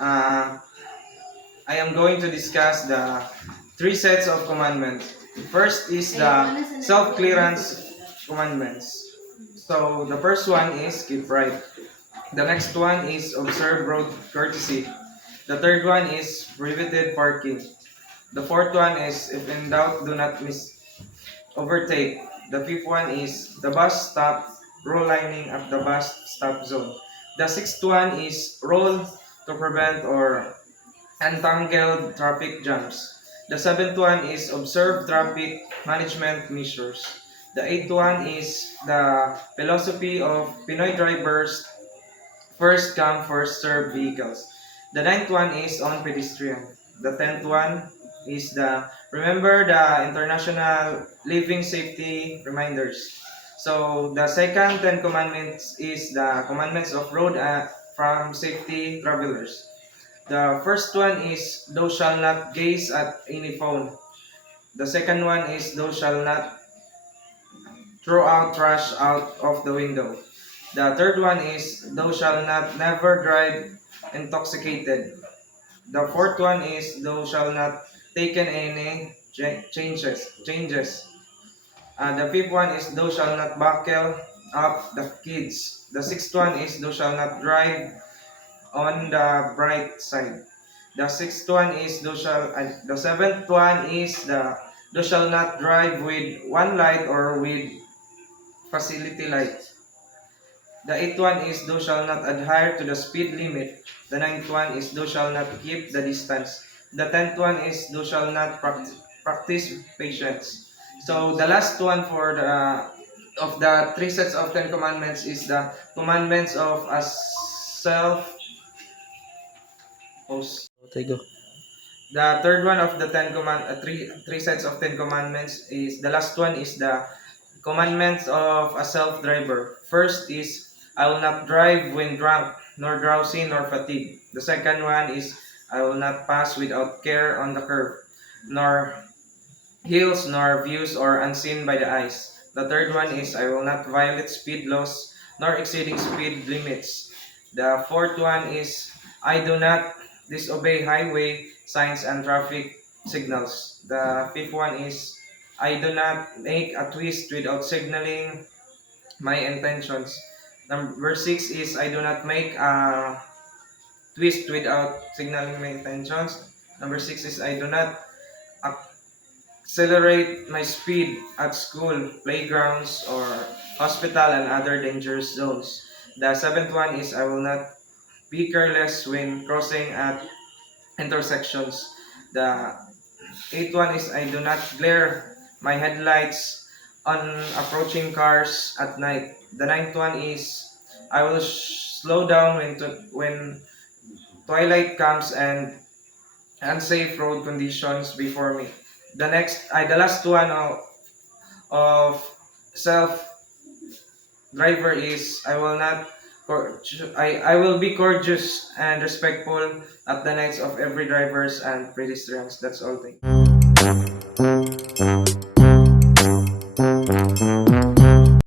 uh, I am going to discuss the three sets of commandments. First is the self-clearance commandments. So the first one is keep right. The next one is observe road courtesy. The third one is prohibited parking. The fourth one is if in doubt, do not overtake. The fifth one is the bus stop, roll lining at the bus stop zone. The sixth one is roll to prevent or untangled traffic jams. The seventh one is observe traffic management measures. The eighth one is the philosophy of Pinoy drivers, first come, first serve vehicles. The ninth one is on pedestrian. The tenth one is the remember the international living safety reminders. So the second Ten Commandments is the commandments of road from safety travelers. The first one is thou shalt not gaze at any phone. The second one is thou shalt not throw out trash out of the window. The third one is thou shalt not never drive intoxicated. The fourth one is thou shalt not taken any changes. The fifth one is thou shalt not buckle up the kids. The sixth one is thou shalt not drive on the bright side. The sixth one is the seventh one is thou shalt not drive with one light or with facility light. The eighth one is thou shalt not adhere to the speed limit. The ninth one is thou shalt not keep the distance. The tenth one is thou shalt not practice patience. So the last one for the of the three sets of Ten Commandments is the commandments of a self. Okay, go. The third one of the three sets of Ten Commandments is the last one is the commandments of a self driver. First is I will not drive when drunk, nor drowsy, nor fatigued. The second one is I will not pass without care on the curb, nor hills, nor views or unseen by the eyes. The third one is I will not violate speed laws, nor exceeding speed limits. The fourth one is I do not disobey highway signs and traffic signals. The fifth one is I do not make a twist without signaling my intentions. Number six is I do not make a twist without signaling my intentions. Number six is I do not accelerate my speed at school, playgrounds, or hospital and other dangerous zones. The seventh one is I will not be careless when crossing at intersections. The eighth one is I do not glare my headlights on approaching cars at night. The ninth one is I will slow down when twilight comes and unsafe road conditions before me. The last one of self driver is I will be courteous and respectful at the nights of every drivers and pedestrians. That's all. Thank you.